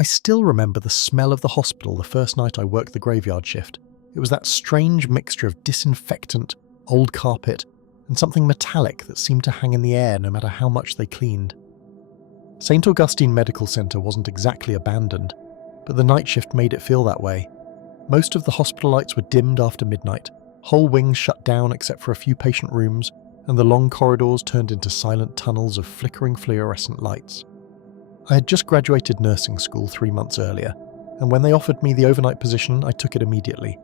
I still remember the smell of the hospital the first night I worked the graveyard shift. It was that strange mixture of disinfectant, old carpet, and something metallic that seemed to hang in the air no matter how much they cleaned. St. Augustine Medical Centre wasn't exactly abandoned, but the night shift made it feel that way. Most of the hospital lights were dimmed after midnight, whole wings shut down except for a few patient rooms, and the long corridors turned into silent tunnels of flickering fluorescent lights. I had just graduated nursing school 3 months earlier, and when they offered me the overnight position, I took it immediately.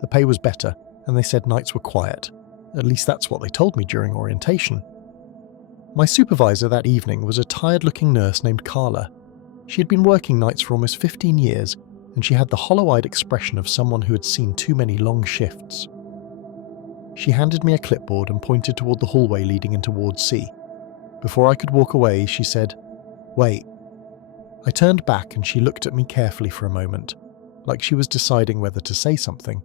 The pay was better, and they said nights were quiet. At least that's what they told me during orientation. My supervisor that evening was a tired-looking nurse named Carla. She had been working nights for almost 15 years, and she had the hollow-eyed expression of someone who had seen too many long shifts. She handed me a clipboard and pointed toward the hallway leading into Ward C. Before I could walk away, she said, "Wait." I turned back and she looked at me carefully for a moment, like she was deciding whether to say something.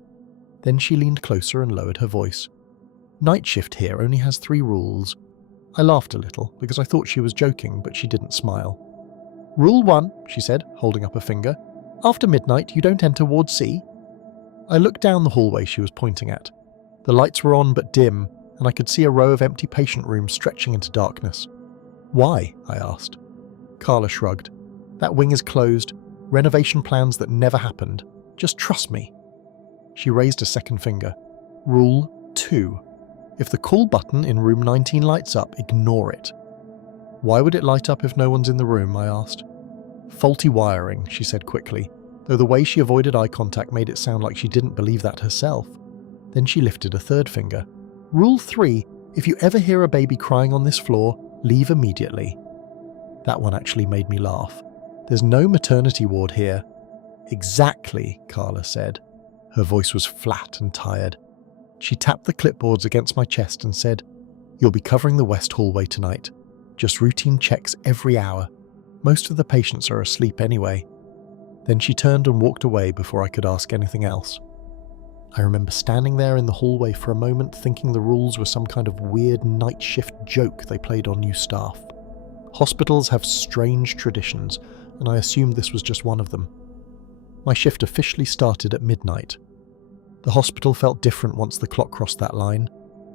Then she leaned closer and lowered her voice. "Night shift here only has 3 rules." I laughed a little because I thought she was joking, but she didn't smile. "Rule 1, she said, holding up a finger. "After midnight, you don't enter Ward C." I looked down the hallway she was pointing at. The lights were on but dim, and I could see a row of empty patient rooms stretching into darkness. "Why?" I asked. Carla shrugged. "That wing is closed. Renovation plans that never happened. Just trust me." She raised a second finger. "Rule 2. If the call button in room 19 lights up, ignore it." "Why would it light up if no one's in the room?" I asked. "Faulty wiring," she said quickly, though the way she avoided eye contact made it sound like she didn't believe that herself. Then she lifted a third finger. "Rule 3. If you ever hear a baby crying on this floor, leave immediately." That one actually made me laugh. "There's no maternity ward here." "Exactly," Carla said. Her voice was flat and tired. She tapped the clipboards against my chest and said, "You'll be covering the west hallway tonight. Just routine checks every hour. Most of the patients are asleep anyway." Then she turned and walked away before I could ask anything else. I remember standing there in the hallway for a moment thinking the rules were some kind of weird night shift joke they played on new staff. Hospitals have strange traditions, and I assumed this was just one of them. My shift officially started at midnight. The hospital felt different once the clock crossed that line.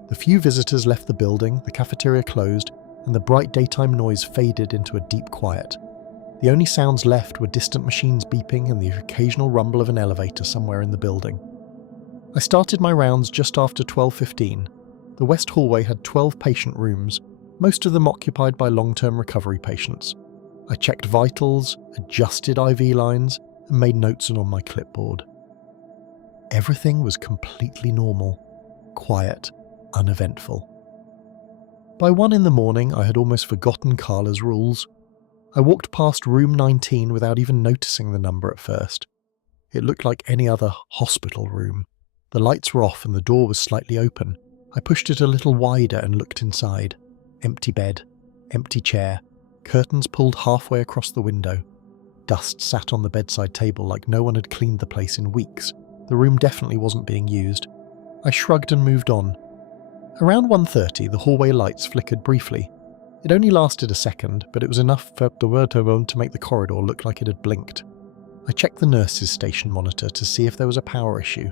The few visitors left the building, the cafeteria closed, and the bright daytime noise faded into a deep quiet. The only sounds left were distant machines beeping and the occasional rumble of an elevator somewhere in the building. I started my rounds just after 12:15. The west hallway had 12 patient rooms, most of them occupied by long-term recovery patients. I checked vitals, adjusted IV lines, and made notes on my clipboard. Everything was completely normal, quiet, uneventful. By 1 in the morning, I had almost forgotten Carla's rules. I walked past room 19 without even noticing the number at first. It looked like any other hospital room. The lights were off and the door was slightly open. I pushed it a little wider and looked inside. Empty bed, empty chair, curtains pulled halfway across the window. Dust sat on the bedside table like no one had cleaned the place in weeks. The room definitely wasn't being used. I shrugged and moved on. Around 1:30, the hallway lights flickered briefly. It only lasted a second, but it was enough for the word to make the corridor look like it had blinked. I checked the nurse's station monitor to see if there was a power issue.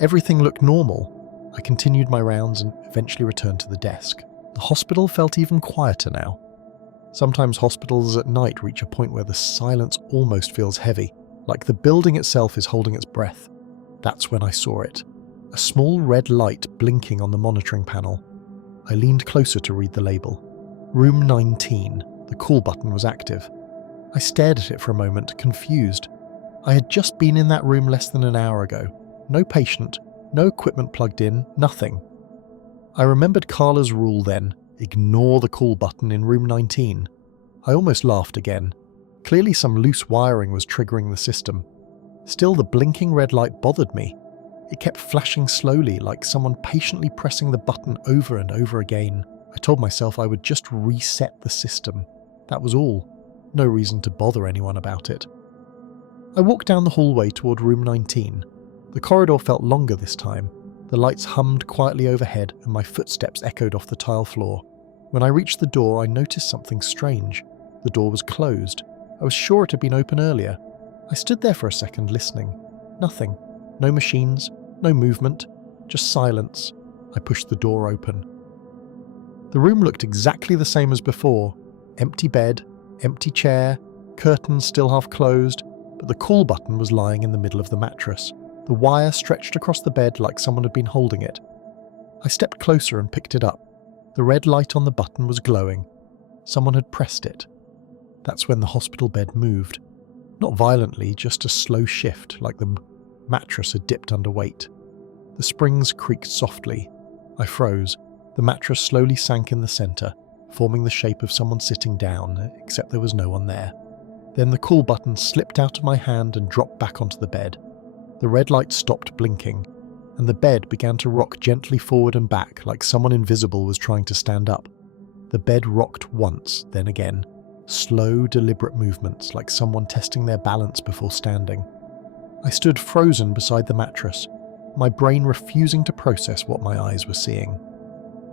Everything looked normal. I continued my rounds and eventually returned to the desk. The hospital felt even quieter now. Sometimes hospitals at night reach a point where the silence almost feels heavy, like the building itself is holding its breath. That's when I saw it. A small red light blinking on the monitoring panel. I leaned closer to read the label. Room 19. The call button was active. I stared at it for a moment, confused. I had just been in that room less than an hour ago. No patient, no equipment plugged in, nothing. I remembered Carla's rule then, ignore the call button in room 19. I almost laughed again. Clearly some loose wiring was triggering the system. Still, the blinking red light bothered me. It kept flashing slowly, like someone patiently pressing the button over and over again. I told myself I would just reset the system. That was all. No reason to bother anyone about it. I walked down the hallway toward room 19. The corridor felt longer this time. The lights hummed quietly overhead and my footsteps echoed off the tile floor. When I reached the door, I noticed something strange. The door was closed. I was sure it had been open earlier. I stood there for a second listening. Nothing. No machines, no movement, just silence. I pushed the door open. The room looked exactly the same as before. Empty bed, empty chair, curtains still half closed, but the call button was lying in the middle of the mattress, the wire stretched across the bed like someone had been holding it. I stepped closer and picked it up. The red light on the button was glowing. Someone had pressed it. That's when the hospital bed moved. Not violently, just a slow shift, like the mattress had dipped under weight. The springs creaked softly. I froze. The mattress slowly sank in the centre, forming the shape of someone sitting down, except there was no one there. Then the call button slipped out of my hand and dropped back onto the bed. The red light stopped blinking, and the bed began to rock gently forward and back like someone invisible was trying to stand up. The bed rocked once, then again. Slow, deliberate movements, like someone testing their balance before standing. I stood frozen beside the mattress, my brain refusing to process what my eyes were seeing.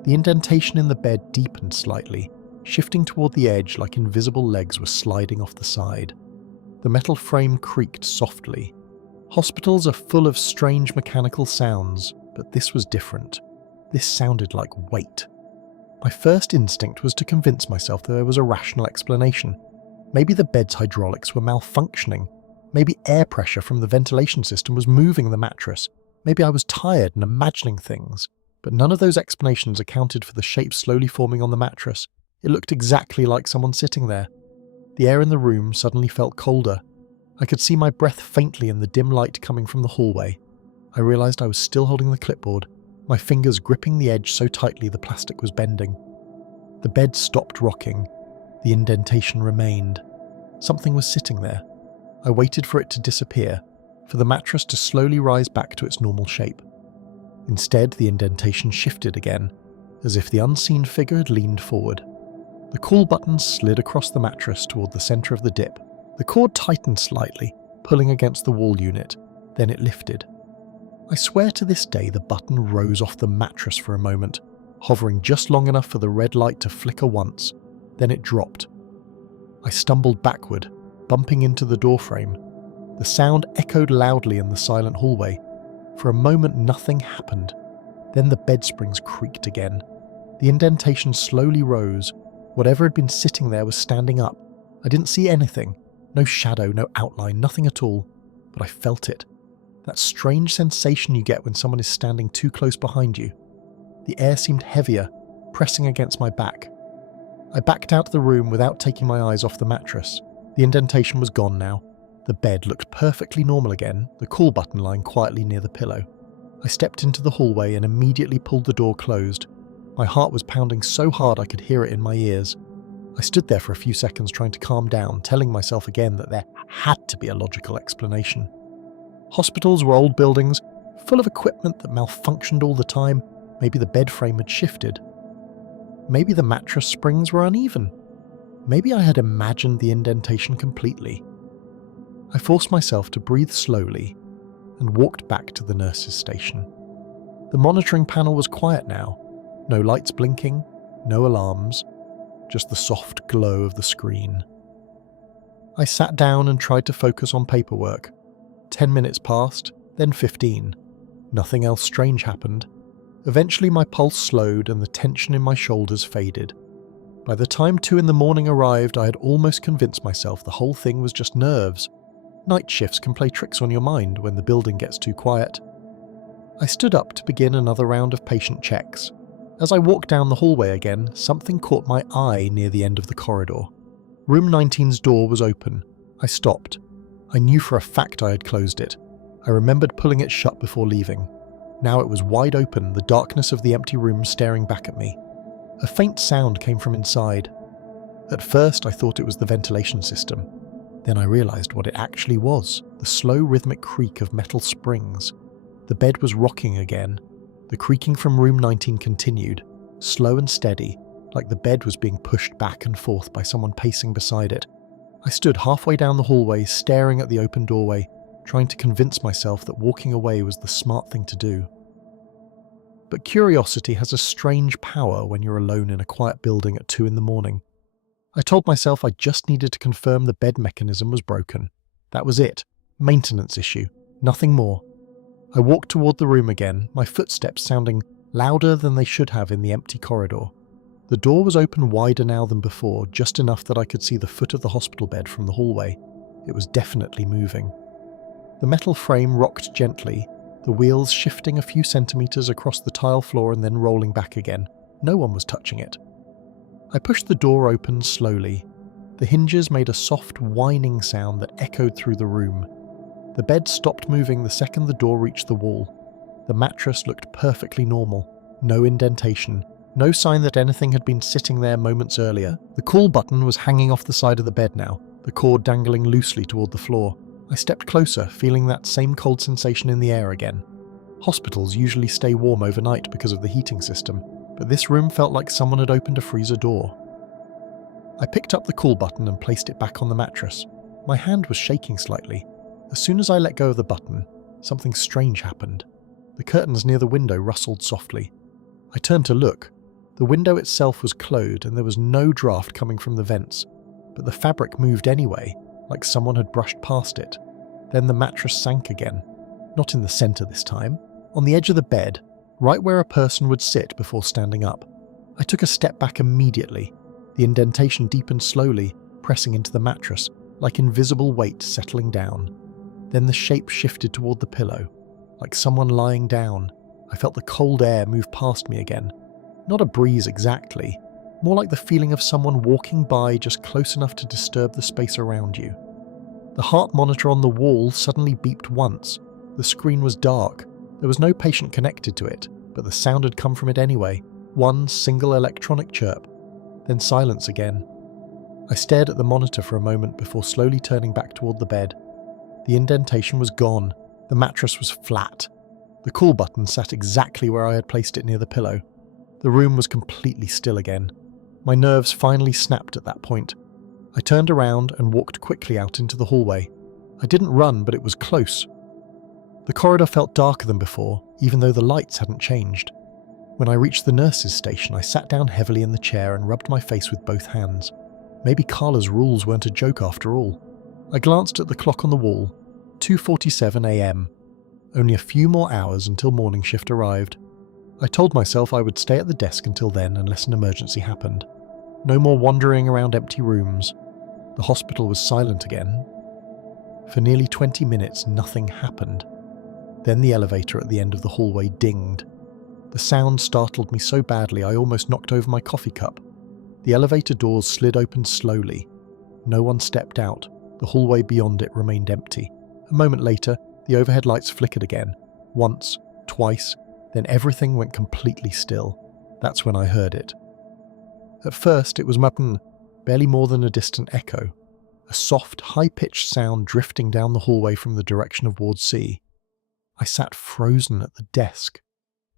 The indentation in the bed deepened slightly, shifting toward the edge like invisible legs were sliding off the side. The metal frame creaked softly. Hospitals are full of strange mechanical sounds, but this was different. This sounded like weight. My first instinct was to convince myself that there was a rational explanation. Maybe the bed's hydraulics were malfunctioning. Maybe air pressure from the ventilation system was moving the mattress. Maybe I was tired and imagining things. But none of those explanations accounted for the shape slowly forming on the mattress. It looked exactly like someone sitting there. The air in the room suddenly felt colder. I could see my breath faintly in the dim light coming from the hallway. I realized I was still holding the clipboard, my fingers gripping the edge so tightly the plastic was bending. The bed stopped rocking. The indentation remained. Something was sitting there. I waited for it to disappear, for the mattress to slowly rise back to its normal shape. Instead, the indentation shifted again, as if the unseen figure had leaned forward. The call button slid across the mattress toward the center of the dip. The cord tightened slightly, pulling against the wall unit. Then it lifted. I swear to this day the button rose off the mattress for a moment, hovering just long enough for the red light to flicker once. Then it dropped. I stumbled backward, bumping into the doorframe. The sound echoed loudly in the silent hallway. For a moment nothing happened. Then the bed springs creaked again. The indentation slowly rose. Whatever had been sitting there was standing up. I didn't see anything. No shadow, no outline, nothing at all. But I felt it. That strange sensation you get when someone is standing too close behind you. The air seemed heavier, pressing against my back. I backed out of the room without taking my eyes off the mattress. The indentation was gone now. The bed looked perfectly normal again, the call button lying quietly near the pillow. I stepped into the hallway and immediately pulled the door closed. My heart was pounding so hard I could hear it in my ears. I stood there for a few seconds trying to calm down, telling myself again that there had to be a logical explanation. Hospitals were old buildings, full of equipment that malfunctioned all the time. Maybe the bed frame had shifted. Maybe the mattress springs were uneven. Maybe I had imagined the indentation completely. I forced myself to breathe slowly and walked back to the nurse's station. The monitoring panel was quiet now. No lights blinking, no alarms, just the soft glow of the screen. I sat down and tried to focus on paperwork. 10 minutes passed, then 15. Nothing else strange happened. Eventually my pulse slowed and the tension in my shoulders faded. By the time 2 in the morning arrived, I had almost convinced myself the whole thing was just nerves. Night shifts can play tricks on your mind when the building gets too quiet. I stood up to begin another round of patient checks. As I walked down the hallway again, something caught my eye near the end of the corridor. Room 19's door was open. I stopped. I knew for a fact I had closed it. I remembered pulling it shut before leaving. Now it was wide open, the darkness of the empty room staring back at me. A faint sound came from inside. At first I thought it was the ventilation system. Then I realized what it actually was, the slow rhythmic creak of metal springs. The bed was rocking again. The creaking from room 19 continued, slow and steady, like the bed was being pushed back and forth by someone pacing beside it. I stood halfway down the hallway, staring at the open doorway, trying to convince myself that walking away was the smart thing to do. But curiosity has a strange power when you're alone in a quiet building at 2 in the morning. I told myself I just needed to confirm the bed mechanism was broken. That was it. Maintenance issue. Nothing more. I walked toward the room again, my footsteps sounding louder than they should have in the empty corridor. The door was open wider now than before, just enough that I could see the foot of the hospital bed from the hallway. It was definitely moving. The metal frame rocked gently, the wheels shifting a few centimeters across the tile floor and then rolling back again. No one was touching it. I pushed the door open slowly. The hinges made a soft whining sound that echoed through the room. The bed stopped moving the second the door reached the wall. The mattress looked perfectly normal. No indentation. No sign that anything had been sitting there moments earlier. The call button was hanging off the side of the bed now, the cord dangling loosely toward the floor. I stepped closer, feeling that same cold sensation in the air again. Hospitals usually stay warm overnight because of the heating system, but this room felt like someone had opened a freezer door. I picked up the call button and placed it back on the mattress. My hand was shaking slightly. As soon as I let go of the button, something strange happened. The curtains near the window rustled softly. I turned to look. The window itself was closed and there was no draft coming from the vents, but the fabric moved anyway, like someone had brushed past it. Then the mattress sank again. Not in the center this time. On the edge of the bed, right where a person would sit before standing up. I took a step back immediately. The indentation deepened slowly, pressing into the mattress, like invisible weight settling down. Then the shape shifted toward the pillow, like someone lying down. I felt the cold air move past me again. Not a breeze exactly, more like the feeling of someone walking by just close enough to disturb the space around you. The heart monitor on the wall suddenly beeped once. The screen was dark. There was no patient connected to it, but the sound had come from it anyway. One single electronic chirp. Then silence again. I stared at the monitor for a moment before slowly turning back toward the bed. The indentation was gone. The mattress was flat. The call button sat exactly where I had placed it near the pillow. The room was completely still again. My nerves finally snapped at that point. I turned around and walked quickly out into the hallway. I didn't run, but it was close. The corridor felt darker than before, even though the lights hadn't changed. When I reached the nurse's station, I sat down heavily in the chair and rubbed my face with both hands. Maybe Carla's rules weren't a joke after all. I glanced at the clock on the wall. 2:47 a.m. Only a few more hours until morning shift arrived. I told myself I would stay at the desk until then unless an emergency happened. No more wandering around empty rooms. The hospital was silent again. For nearly 20 minutes, nothing happened. Then the elevator at the end of the hallway dinged. The sound startled me so badly I almost knocked over my coffee cup. The elevator doors slid open slowly. No one stepped out. The hallway beyond it remained empty. A moment later, the overhead lights flickered again. Once, twice, then everything went completely still. That's when I heard it. At first, it was barely more than a distant echo. A soft, high-pitched sound drifting down the hallway from the direction of Ward C. I sat frozen at the desk,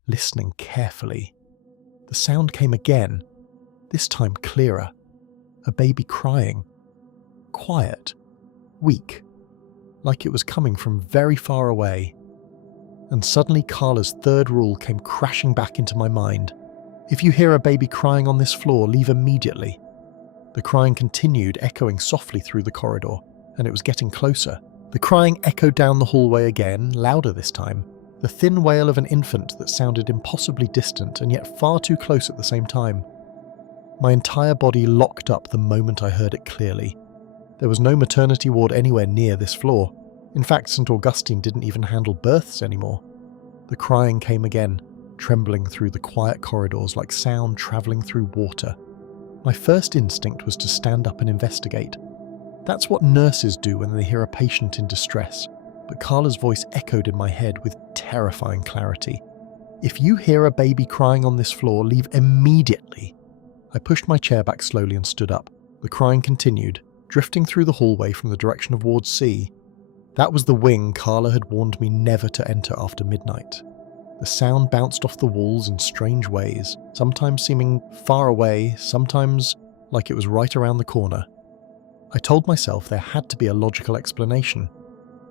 listening carefully. The sound came again, this time clearer. A baby crying. Quiet. Weak. Like it was coming from very far away. And suddenly Carla's third rule came crashing back into my mind. If you hear a baby crying on this floor, leave immediately. The crying continued, echoing softly through the corridor, and it was getting closer. The crying echoed down the hallway again, louder this time. The thin wail of an infant that sounded impossibly distant and yet far too close at the same time. My entire body locked up the moment I heard it clearly. There was no maternity ward anywhere near this floor. In fact, St. Augustine didn't even handle births anymore. The crying came again, trembling through the quiet corridors like sound travelling through water. My first instinct was to stand up and investigate. That's what nurses do when they hear a patient in distress, but Carla's voice echoed in my head with terrifying clarity. If you hear a baby crying on this floor, leave immediately. I pushed my chair back slowly and stood up. The crying continued, drifting through the hallway from the direction of Ward C. That was the wing Carla had warned me never to enter after midnight. The sound bounced off the walls in strange ways, sometimes seeming far away, sometimes like it was right around the corner. I told myself there had to be a logical explanation.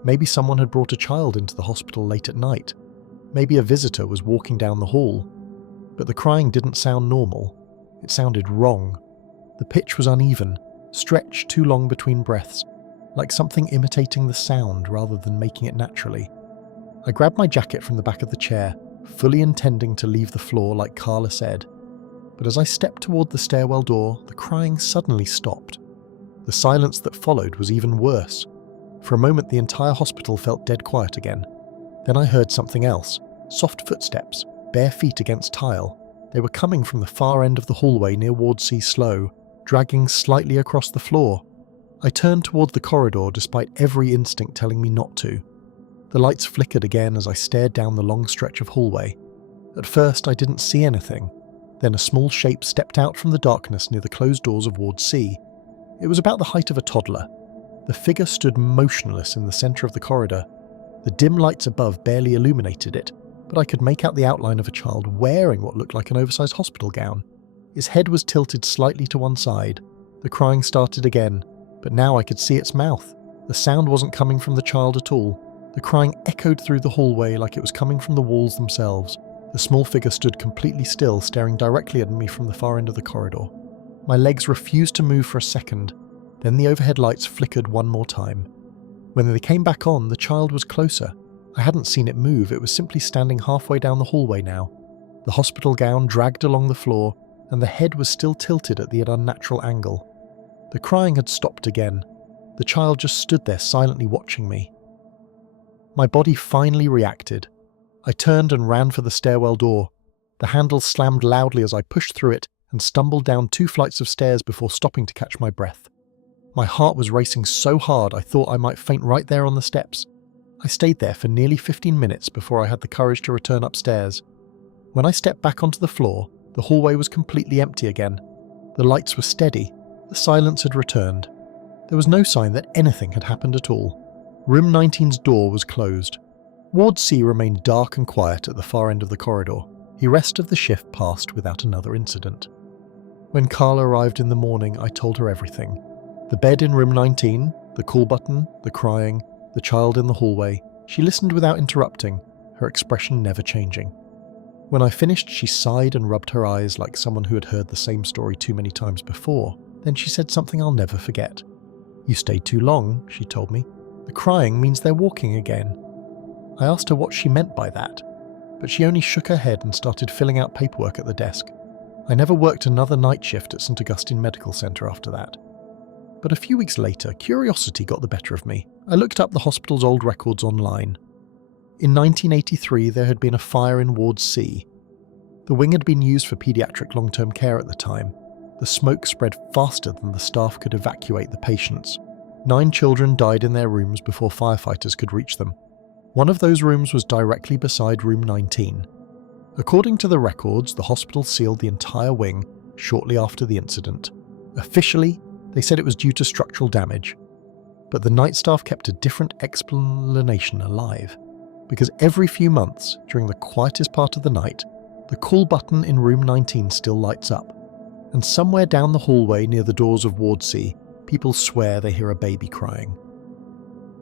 Maybe someone had brought a child into the hospital late at night. Maybe a visitor was walking down the hall. But the crying didn't sound normal. It sounded wrong. The pitch was uneven, stretched too long between breaths, like something imitating the sound rather than making it naturally. I grabbed my jacket from the back of the chair, fully intending to leave the floor like Carla said. But as I stepped toward the stairwell door, the crying suddenly stopped. The silence that followed was even worse. For a moment, the entire hospital felt dead quiet again. Then I heard something else. Soft footsteps, bare feet against tile. They were coming from the far end of the hallway near Ward C slow, dragging slightly across the floor. I turned toward the corridor despite every instinct telling me not to. The lights flickered again as I stared down the long stretch of hallway. At first I didn't see anything. Then a small shape stepped out from the darkness near the closed doors of Ward C. It was about the height of a toddler. The figure stood motionless in the centre of the corridor. The dim lights above barely illuminated it, but I could make out the outline of a child wearing what looked like an oversized hospital gown. His head was tilted slightly to one side. The crying started again, but now I could see its mouth. The sound wasn't coming from the child at all. The crying echoed through the hallway like it was coming from the walls themselves. The small figure stood completely still, staring directly at me from the far end of the corridor. My legs refused to move for a second. Then the overhead lights flickered one more time. When they came back on, the child was closer. I hadn't seen it move, it was simply standing halfway down the hallway now. The hospital gown dragged along the floor, and the head was still tilted at the unnatural angle. The crying had stopped again. The child just stood there silently watching me. My body finally reacted. I turned and ran for the stairwell door. The handle slammed loudly as I pushed through it and stumbled down 2 flights of stairs before stopping to catch my breath. My heart was racing so hard I thought I might faint right there on the steps. I stayed there for nearly 15 minutes before I had the courage to return upstairs. When I stepped back onto the floor, the hallway was completely empty again. The lights were steady. The silence had returned. There was no sign that anything had happened at all. Room 19's door was closed. Ward C remained dark and quiet at the far end of the corridor. The rest of the shift passed without another incident. When Carla arrived in the morning, I told her everything. The bed in room 19, the call button, the crying, the child in the hallway. She listened without interrupting, her expression never changing. When I finished, she sighed and rubbed her eyes like someone who had heard the same story too many times before. Then she said something I'll never forget. "You stayed too long," she told me. "The crying means they're walking again." I asked her what she meant by that, but she only shook her head and started filling out paperwork at the desk. I never worked another night shift at St. Augustine Medical Centre after that. But a few weeks later, curiosity got the better of me. I looked up the hospital's old records online. In 1983, there had been a fire in Ward C. The wing had been used for paediatric long-term care at the time. The smoke spread faster than the staff could evacuate the patients. 9 children died in their rooms before firefighters could reach them. One of those rooms was directly beside room 19. According to the records, the hospital sealed the entire wing shortly after the incident. Officially, they said it was due to structural damage. But the night staff kept a different explanation alive. Because every few months, during the quietest part of the night, the call button in room 19 still lights up. And somewhere down the hallway near the doors of Ward C, people swear they hear a baby crying.